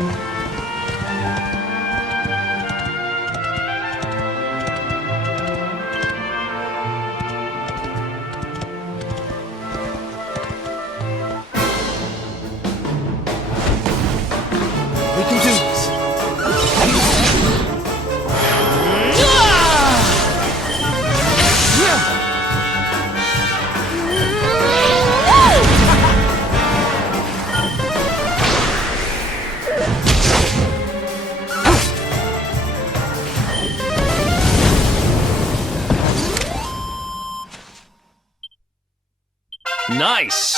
We can do this. Nice!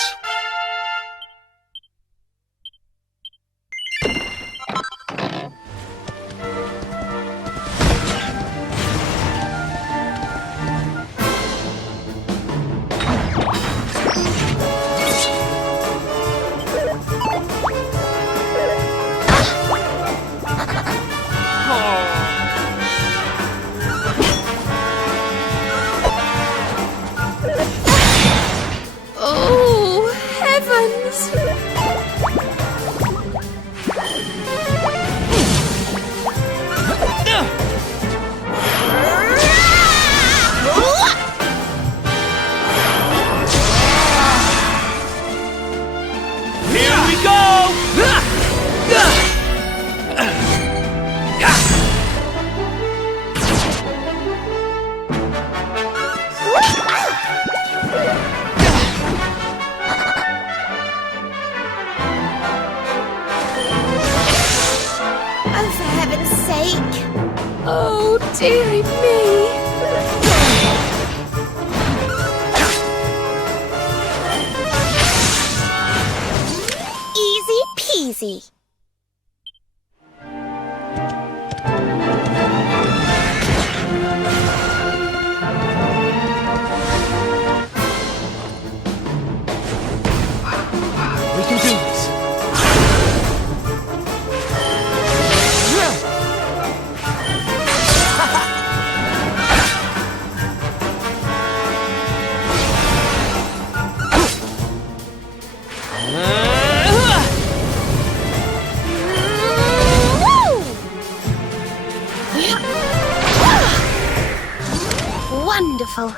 Oh, heavens! Here we go! Oh, for heaven's sake! Oh, dearie me! Easy peasy. We can do this. Wonderful.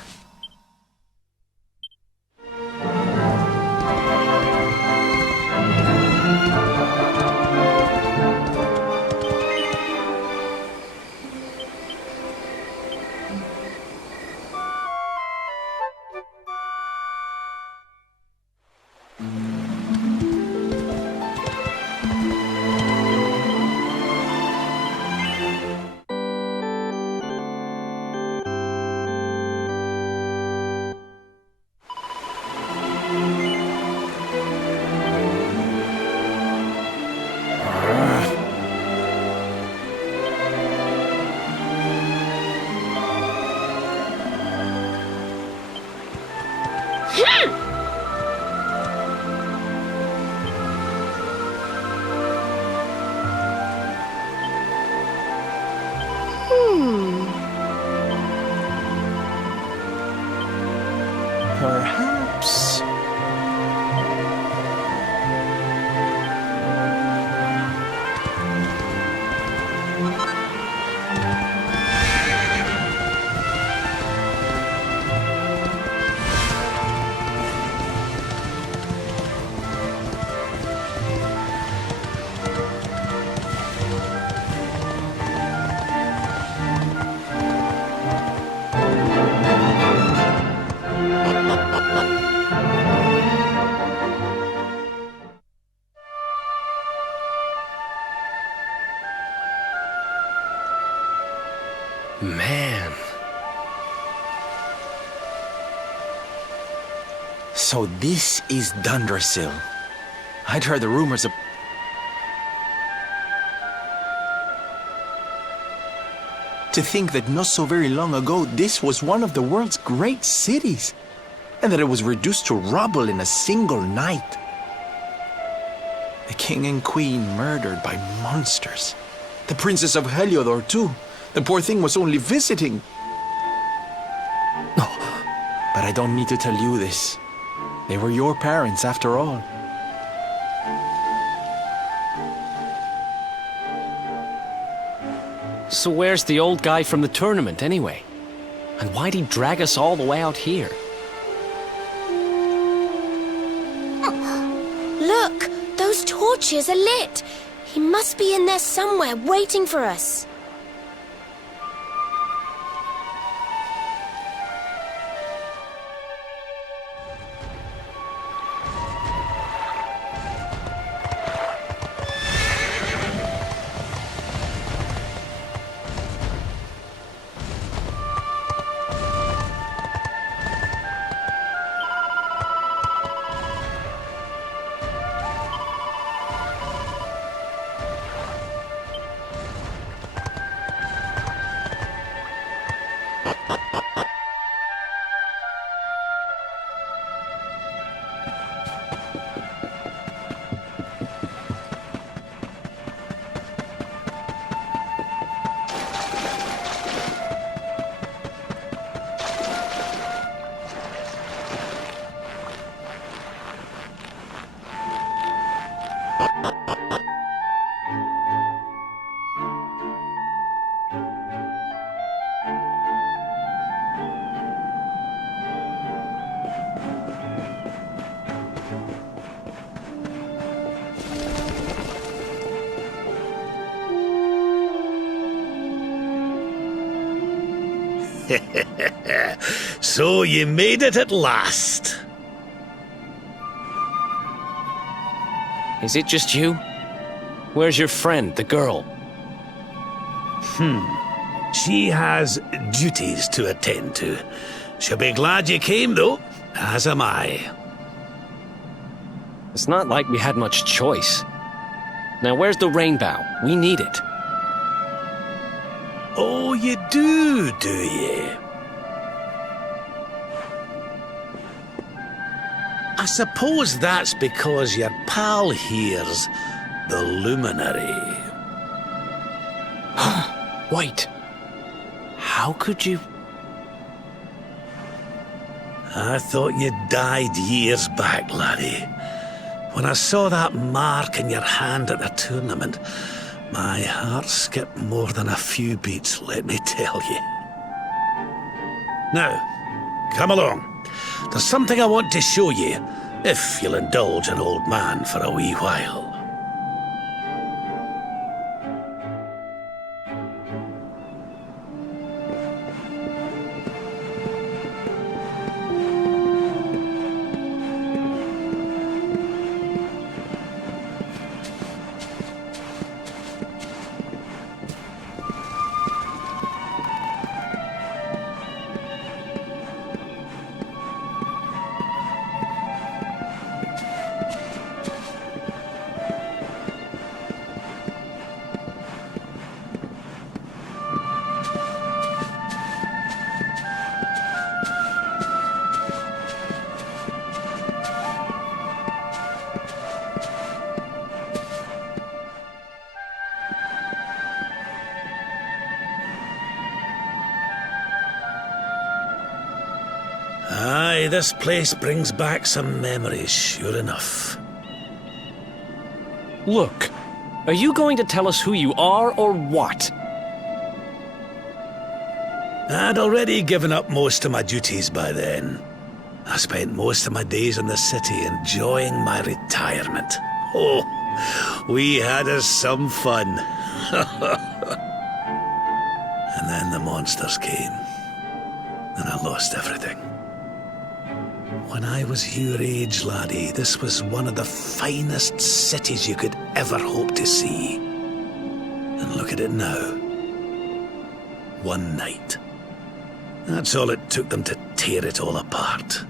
Perhaps. Man. So this is DUNDRASIL. I'd heard the rumors of... To think that not so very long ago, this was one of the world's great cities, and that it was reduced to rubble in a single night. The king and queen murdered by monsters. The princess of Heliodor, too. The poor thing was only visiting. No, but I don't need to tell you this. They were your parents, after all. So where's the old guy from the tournament, anyway? And why'd he drag us all the way out here? Look, those torches are lit. He must be in there somewhere, waiting for us. So you made it at last. Is it just you? Where's your friend, the girl? She has duties to attend to. She'll be glad you came, though, as am I. It's not like we had much choice. Now where's the rainbow? We need it. Oh, you do you? I suppose that's because your pal here's the luminary. Wait. How could you... I thought you died years back, laddie. When I saw that mark in your hand at the tournament, my heart skipped more than a few beats, let me tell you. Now, come along. There's something I want to show you, if you'll indulge an old man for a wee while. Aye, this place brings back some memories, sure enough. Look, are you going to tell us who you are or what? I'd already given up most of my duties by then. I spent most of my days in the city enjoying my retirement. Oh, we had us some fun. And then the monsters came, and I lost everything. When I was your age, laddie, this was one of the finest cities you could ever hope to see. And look at it now. One night. That's all it took them to tear it all apart.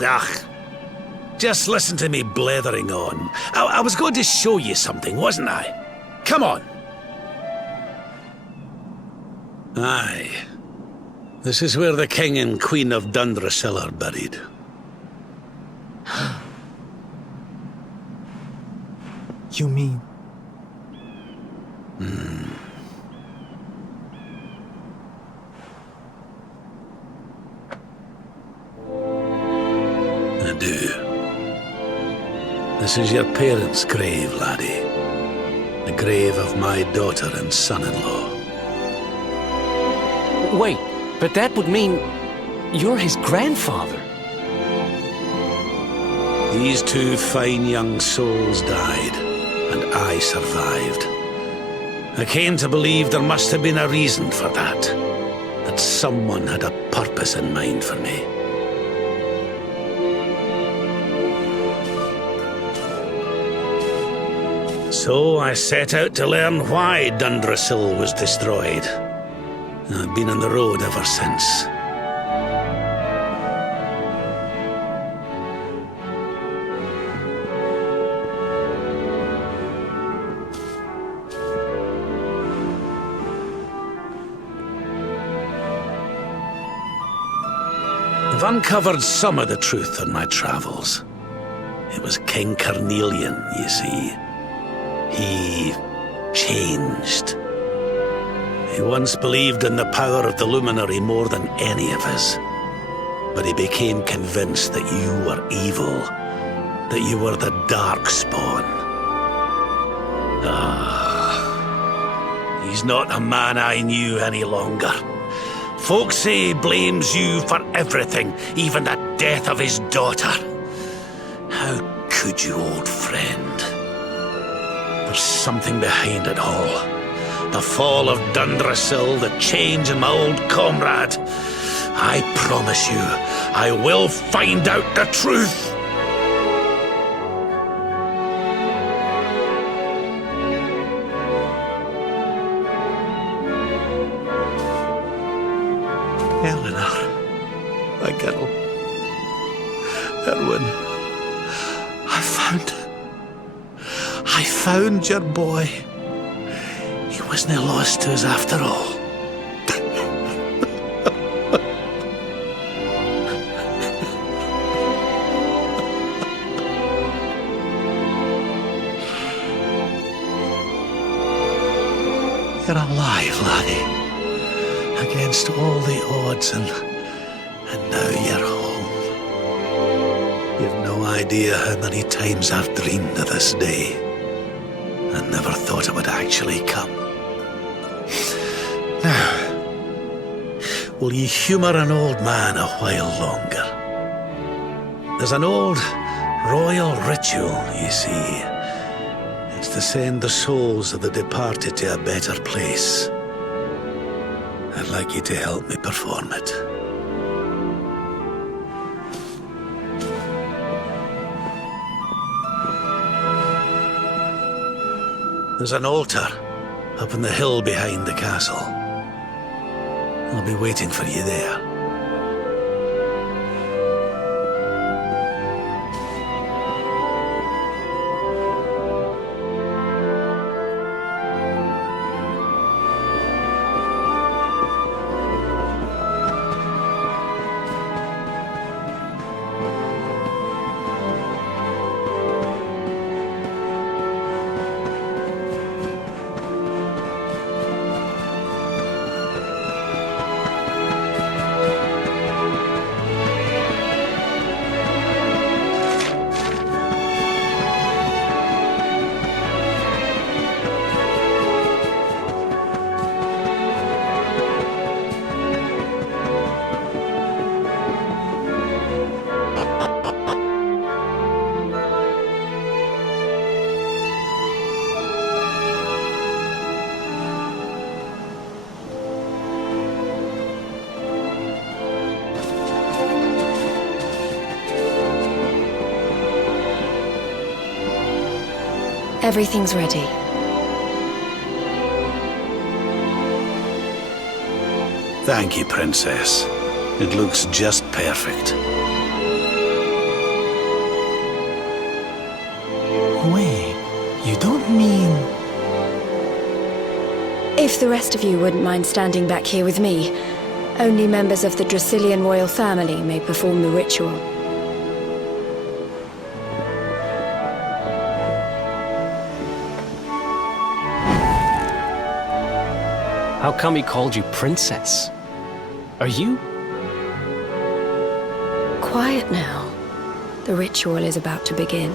Ugh. Just listen to me blethering on. I was going to show you something, wasn't I? Come on. Aye. This is where the King and Queen of DUNDRASIL are buried. You mean? I do. This is your parents' grave, laddie. The grave of my daughter and son-in-law. Wait, but that would mean you're his grandfather. These two fine young souls died, and I survived. I came to believe there must have been a reason for that. That someone had a purpose in mind for me. So I set out to learn why DUNDRASIL was destroyed. I've been on the road ever since. I've uncovered some of the truth on my travels. It was King Carnelian, you see. He changed. He once believed in the power of the luminary more than any of us. But he became convinced that you were evil, that you were the Darkspawn. He's not a man I knew any longer. Folks say he blames you for everything, even the death of his daughter. How could you, old friend? There's something behind it all. The fall of DUNDRASIL, the change in my old comrade. I promise you, I will find out the truth. Eleanor, my girl. Erwin, I found your boy. He wasn't lost to us after all. You're alive, laddie. Against all the odds, and now you're home. You've no idea how many times I've dreamed of this day. I never thought it would actually come. Now, will you humour an old man a while longer? There's an old royal ritual, you see. It's to send the souls of the departed to a better place. I'd like you to help me perform it. There's an altar up on the hill behind the castle. I'll be waiting for you there. Everything's ready. Thank you, Princess. It looks just perfect. Wait, you don't mean... If the rest of you wouldn't mind standing back here with me, only members of the Draconian royal family may perform the ritual. How come he called you princess? Are you? Quiet now. The ritual is about to begin.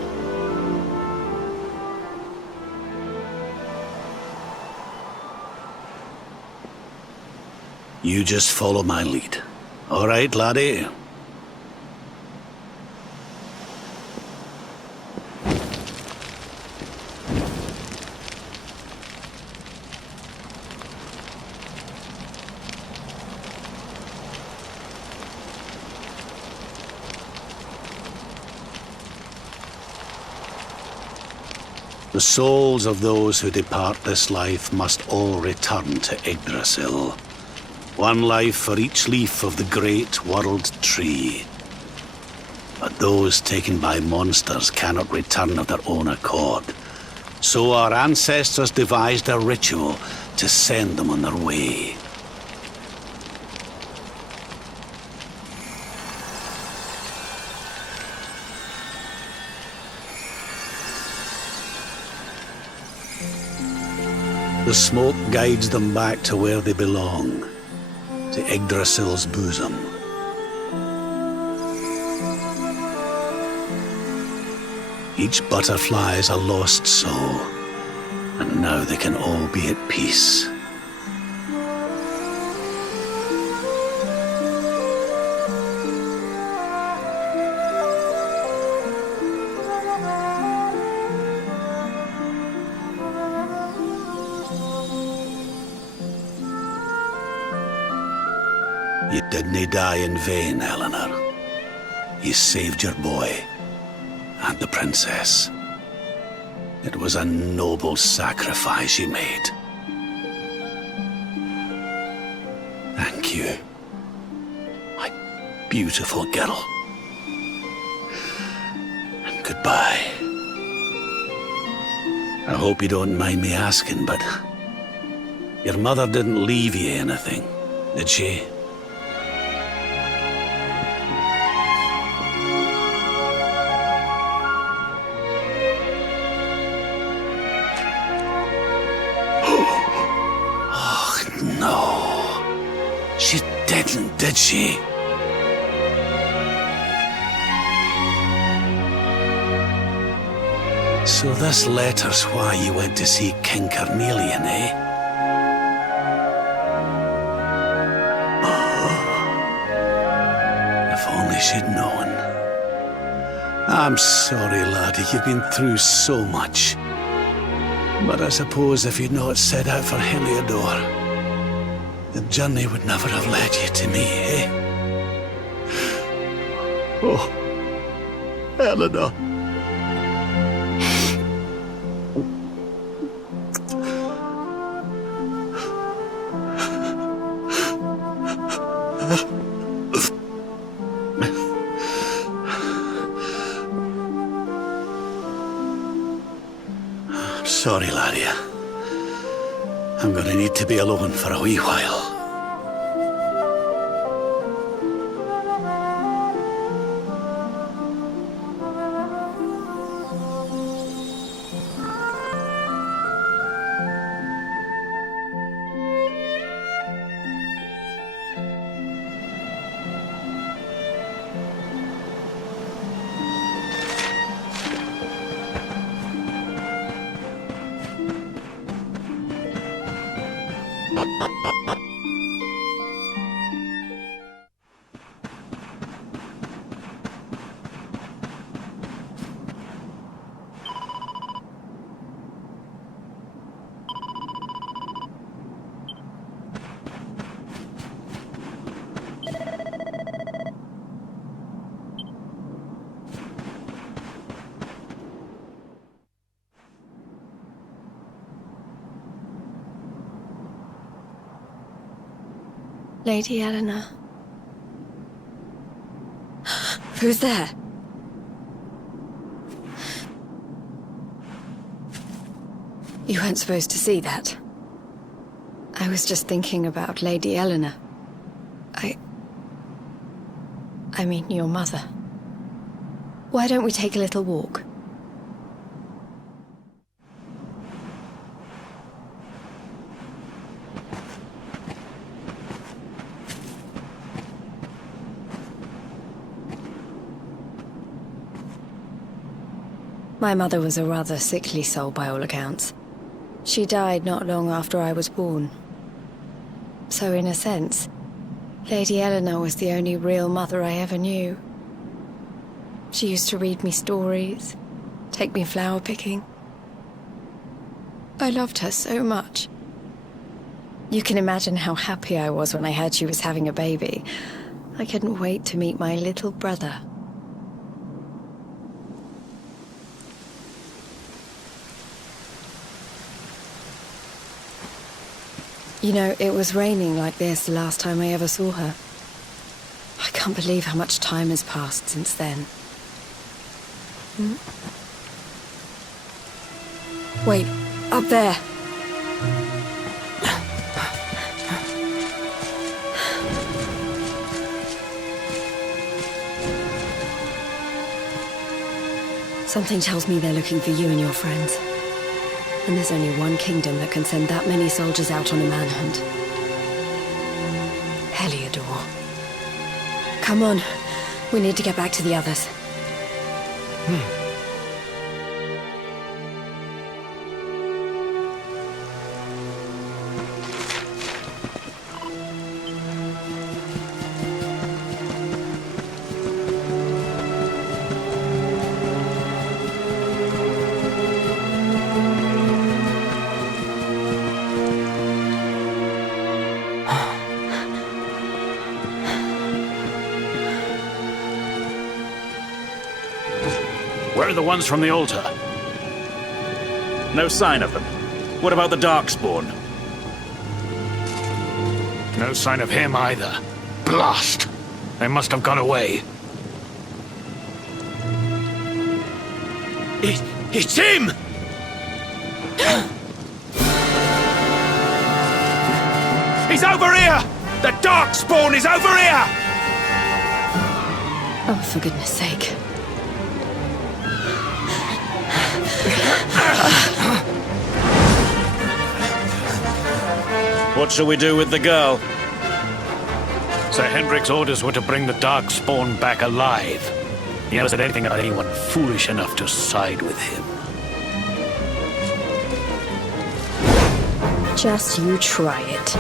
You just follow my lead. All right, laddie? The souls of those who depart this life must all return to Yggdrasil. One life for each leaf of the great world tree. But those taken by monsters cannot return of their own accord. So our ancestors devised a ritual to send them on their way. The smoke guides them back to where they belong, to Yggdrasil's bosom. Each butterfly is a lost soul, and now they can all be at peace. You didn't die in vain, Eleanor. You saved your boy and the princess. It was a noble sacrifice you made. Thank you, my beautiful girl. And goodbye. I hope you don't mind me asking, but your mother didn't leave you anything, did she? No, she didn't, did she? So this letter's why you went to see King Carnelian, eh? Oh, if only she'd known. I'm sorry, laddie, you've been through so much. But I suppose if you'd not set out for Heliodor, the journey would never have led you to me, eh? Oh, Eleanor. Sorry, laddie. I'm gonna need to be alone for a wee while. Lady Eleanor. Who's there? You weren't supposed to see that. I was just thinking about Lady Eleanor. I mean, your mother. Why don't we take a little walk? My mother was a rather sickly soul by all accounts. She died not long after I was born. So in a sense, Lady Eleanor was the only real mother I ever knew. She used to read me stories, take me flower picking. I loved her so much. You can imagine how happy I was when I heard she was having a baby. I couldn't wait to meet my little brother. You know, it was raining like this the last time I ever saw her. I can't believe how much time has passed since then. Wait, up there. Something tells me they're looking for you and your friends. And there's only one kingdom that can send that many soldiers out on a manhunt. Heliodor. Come on. We need to get back to the others. Where are the ones from the altar? No sign of them. What about the Darkspawn? No sign of him either. Blast! They must have gone away. It's him! He's over here! The Darkspawn is over here! Oh, for goodness sake. What shall we do with the girl? Sir Hendrik's orders were to bring the Darkspawn back alive. He never said anything about anyone foolish enough to side with him. Just you try it.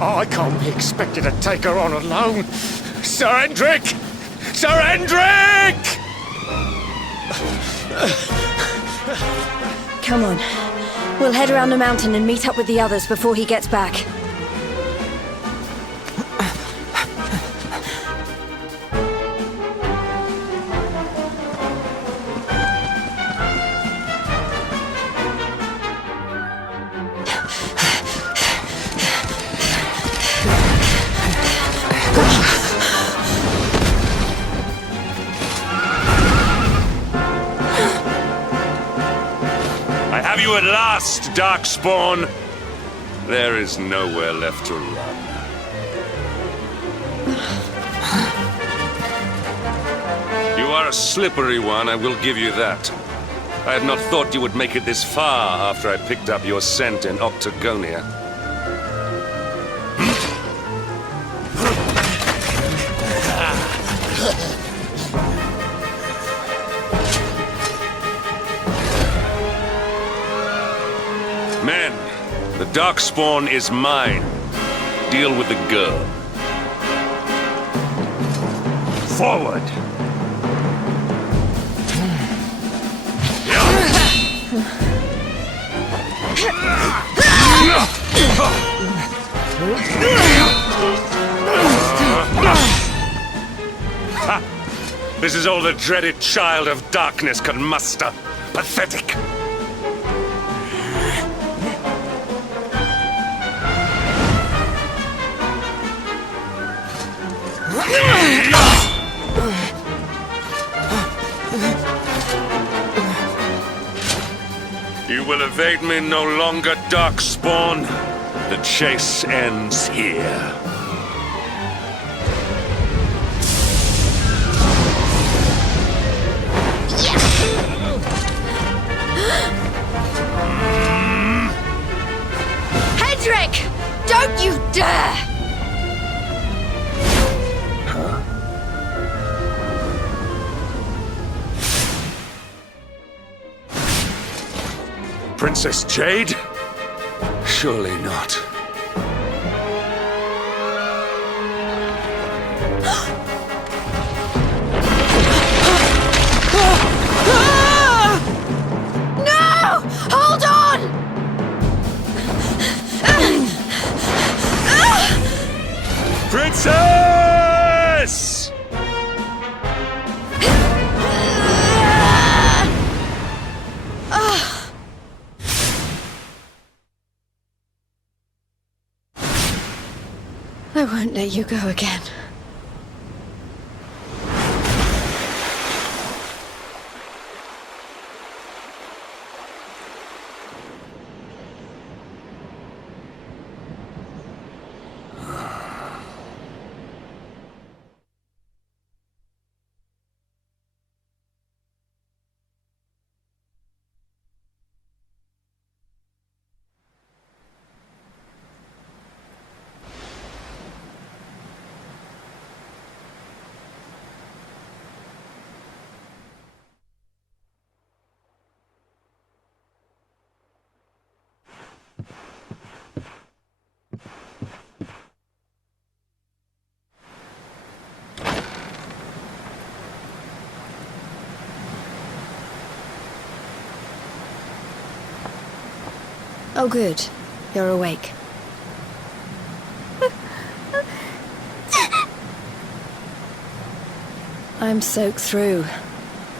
I can't be expected to take her on alone. Sir Hendrik! Sir Hendrik! Come on. We'll head around the mountain and meet up with the others before he gets back. You at last, Darkspawn. There is nowhere left to run. You are a slippery one, I will give you that. I had not thought you would make it this far after I picked up your scent in Octagonia. Men, the Darkspawn is mine. Deal with the girl. Forward! This is all the dreaded child of darkness can muster. Pathetic! You will evade me no longer, Darkspawn. The chase ends here. Hendrik! Don't you dare! Princess Jade? Surely not. No! Hold on! Princess! I won't let you go again. Oh, good. You're awake. I'm soaked through.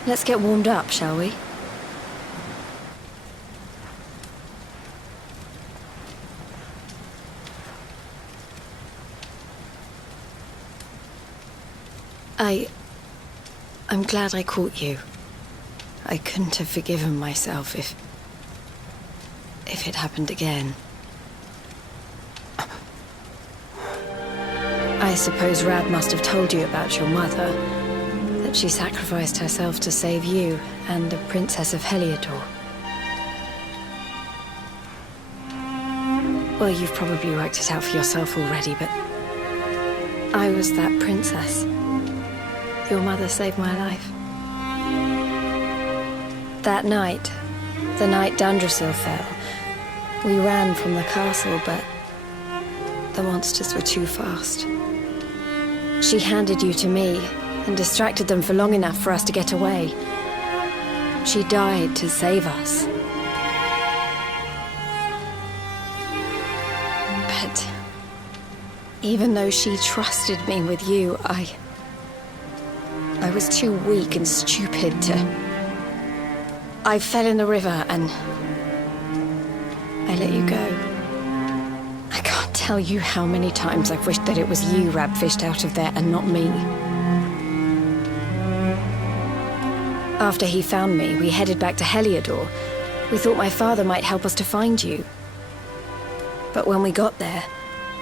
Let's get warmed up, shall we? I'm glad I caught you. I couldn't have forgiven myself if it happened again. I suppose Rab must have told you about your mother, that she sacrificed herself to save you and the Princess of Heliodor. Well, you've probably worked it out for yourself already, but I was that princess. Your mother saved my life. That night, the night DUNDRASIL fell, we ran from the castle, but the monsters were too fast. She handed you to me and distracted them for long enough for us to get away. She died to save us. But even though she trusted me with you, I was too weak and stupid to... I fell in the river and I let you go. I can't tell you how many times I've wished that it was you Rab fished out of there and not me. After he found me, we headed back to Heliodor. We thought my father might help us to find you. But when we got there,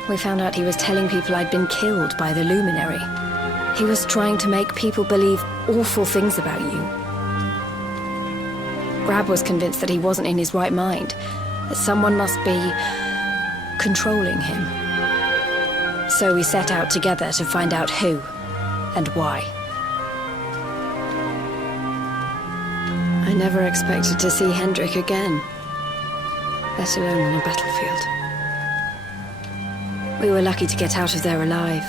we found out he was telling people I'd been killed by the Luminary. He was trying to make people believe awful things about you. Rab was convinced that he wasn't in his right mind, that someone must be controlling him. So we set out together to find out who and why. I never expected to see Hendrik again, let alone on a battlefield. We were lucky to get out of there alive.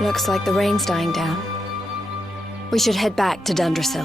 Looks like the rain's dying down. We should head back to DUNDRASIL.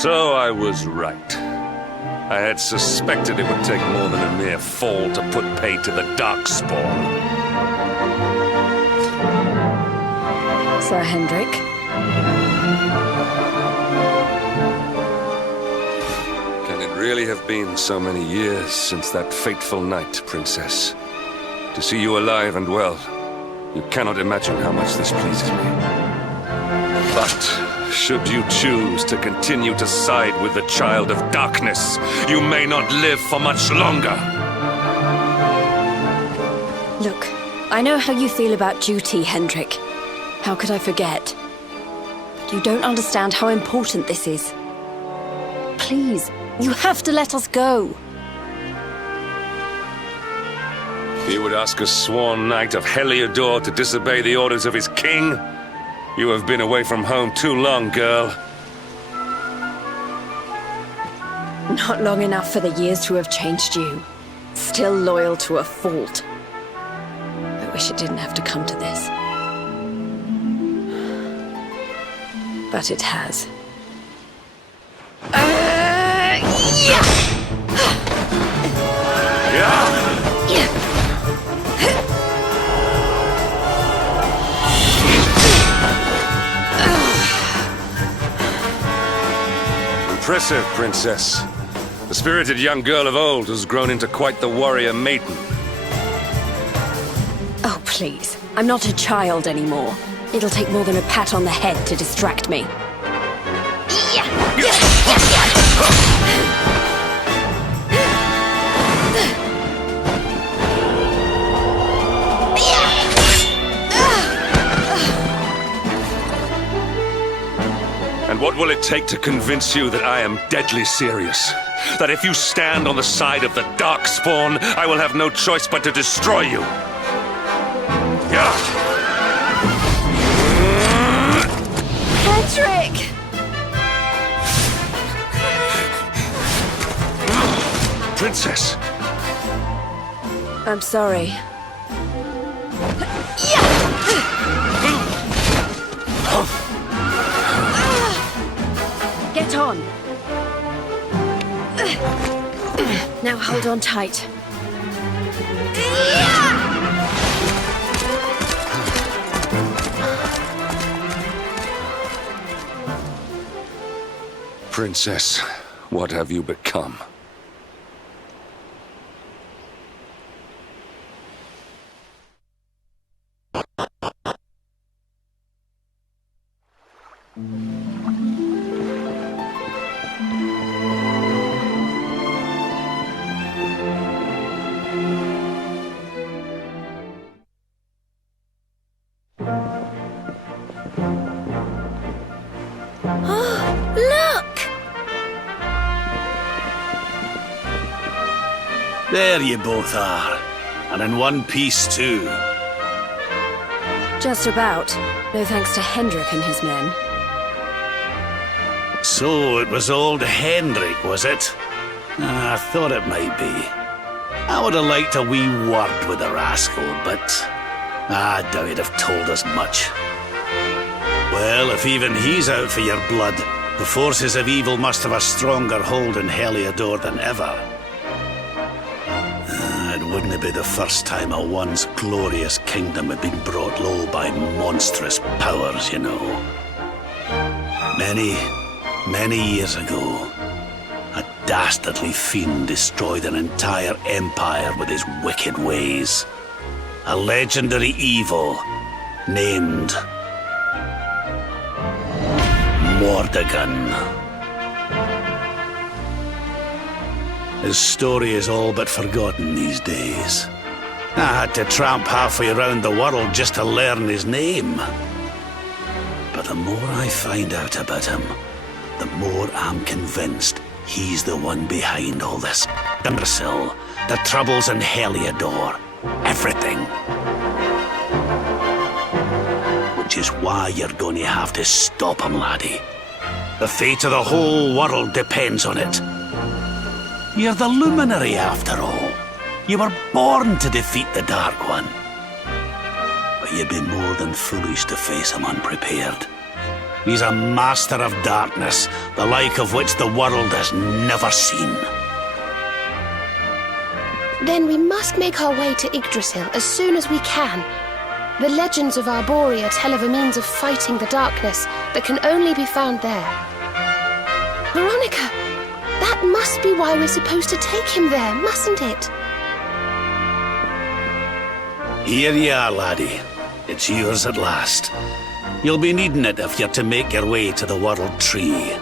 So I was right. I had suspected it would take more than a mere fall to put pay to the Darkspawn. Sir Hendrik? Can it really have been so many years since that fateful night, Princess? To see you alive and well, you cannot imagine how much this pleases me. But should you choose to continue to side with the Child of Darkness, you may not live for much longer. Look, I know how you feel about duty, Hendrik. How could I forget? You don't understand how important this is. Please, you have to let us go. You would ask a sworn knight of Heliodor to disobey the orders of his king? You have been away from home too long, girl. Not long enough for the years to have changed you. Still loyal to a fault. I wish it didn't have to come to this. But it has. Impressive, Princess. The spirited young girl of old has grown into quite the warrior maiden. Oh, please. I'm not a child anymore. It'll take more than a pat on the head to distract me. And what will it take to convince you that I am deadly serious? That if you stand on the side of the Darkspawn, I will have no choice but to destroy you? Patrick! Princess! I'm sorry. Get on. Now hold on tight. Princess, what have you become? There you both are. And in one piece, too. Just about. No thanks to Hendrik and his men. So it was old Hendrik, was it? I thought it might be. I would have liked a wee word with the rascal, but I doubt he'd have told us much. Well, if even he's out for your blood, the forces of evil must have a stronger hold in Heliodor than ever. It wouldn't be the first time a once glorious kingdom had been brought low by monstrous powers, you know. Many years ago, a dastardly fiend destroyed an entire empire with his wicked ways. A legendary evil named Mordegon. His story is all but forgotten these days. I had to tramp halfway around the world just to learn his name. But the more I find out about him, the more I'm convinced he's the one behind all this. DUNDRASIL, the troubles in Heliodor, everything. Which is why you're going to have to stop him, laddie. The fate of the whole world depends on it. You're the luminary, after all. You were born to defeat the Dark One. But you'd be more than foolish to face him unprepared. He's a master of darkness, the like of which the world has never seen. Then we must make our way to Yggdrasil as soon as we can. The legends of Arborea tell of a means of fighting the darkness that can only be found there. Veronica, that must be why we're supposed to take him there, mustn't it? Here you are, laddie. It's yours at last. You'll be needing it if you're to make your way to the World Tree.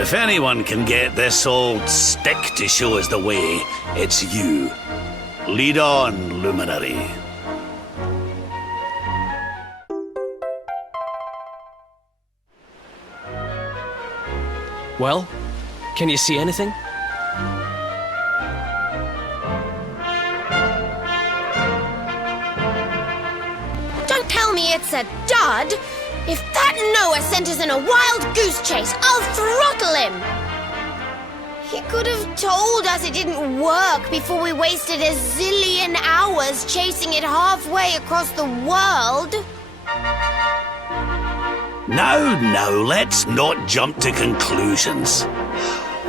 If anyone can get this old stick to show us the way, it's you. Lead on, luminary. Well, can you see anything? Don't tell me it's a dud! If that Noah sent us in a wild goose chase, I'll throttle him! He could have told us it didn't work before we wasted a zillion hours chasing it halfway across the world. Now, let's not jump to conclusions.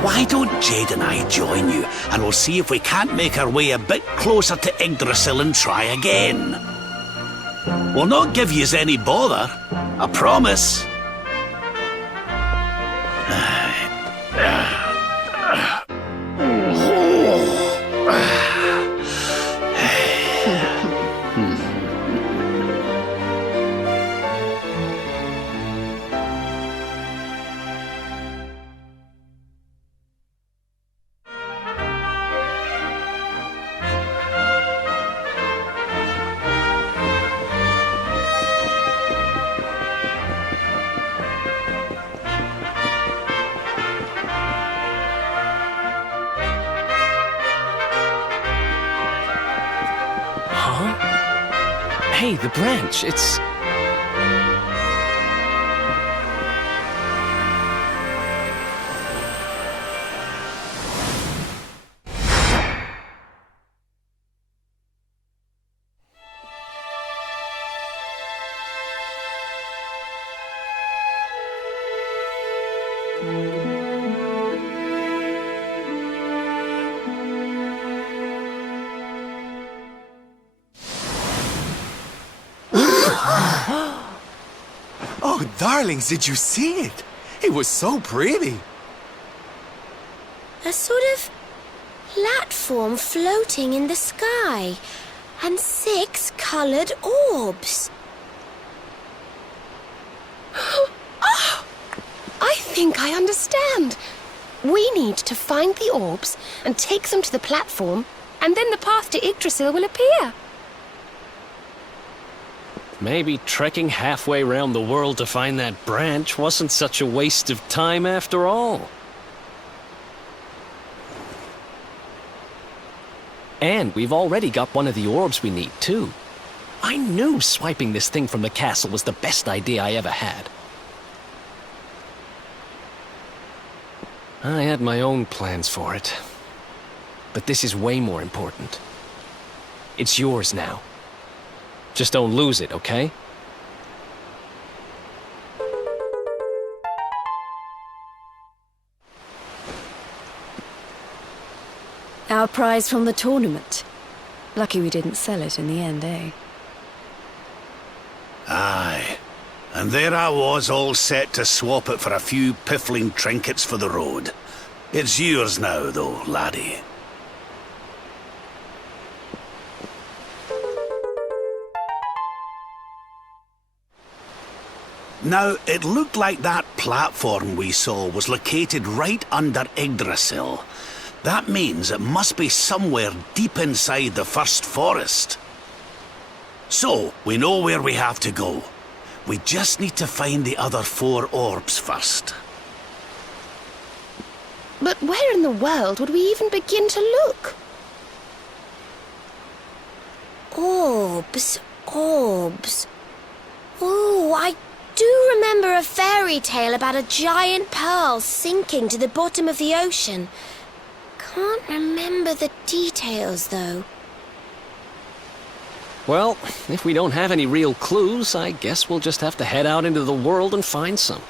Why don't Jade and I join you, and we'll see if we can't make our way a bit closer to Yggdrasil and try again. We'll not give yous any bother, I promise. Hey, the branch, it's... Oh, darlings, did you see it? It was so pretty. A sort of platform floating in the sky, and 6 coloured orbs. Oh, I think I understand. We need to find the orbs and take them to the platform, and then the path to Yggdrasil will appear. Maybe trekking halfway around the world to find that branch wasn't such a waste of time after all. And we've already got one of the orbs we need, too. I knew swiping this thing from the castle was the best idea I ever had. I had my own plans for it. But this is way more important. It's yours now. Just don't lose it, okay? Our prize from the tournament. Lucky we didn't sell it in the end, eh? Aye. And there I was, all set to swap it for a few piffling trinkets for the road. It's yours now, though, laddie. Now, it looked like that platform we saw was located right under Yggdrasil. That means it must be somewhere deep inside the first forest. So, we know where we have to go. We just need to find the other 4 orbs first. But where in the world would we even begin to look? Orbs, orbs. Oh, I do remember a fairy tale about a giant pearl sinking to the bottom of the ocean. Can't remember the details, though. Well, if we don't have any real clues, I guess we'll just have to head out into the world and find some.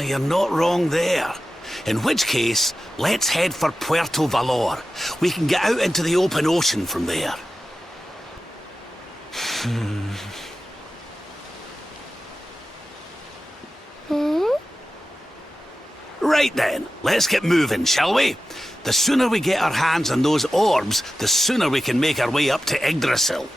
You're not wrong there. In which case, let's head for Puerto Valor. We can get out into the open ocean from there. Right then, let's get moving, shall we? The sooner we get our hands on those orbs, the sooner we can make our way up to Yggdrasil.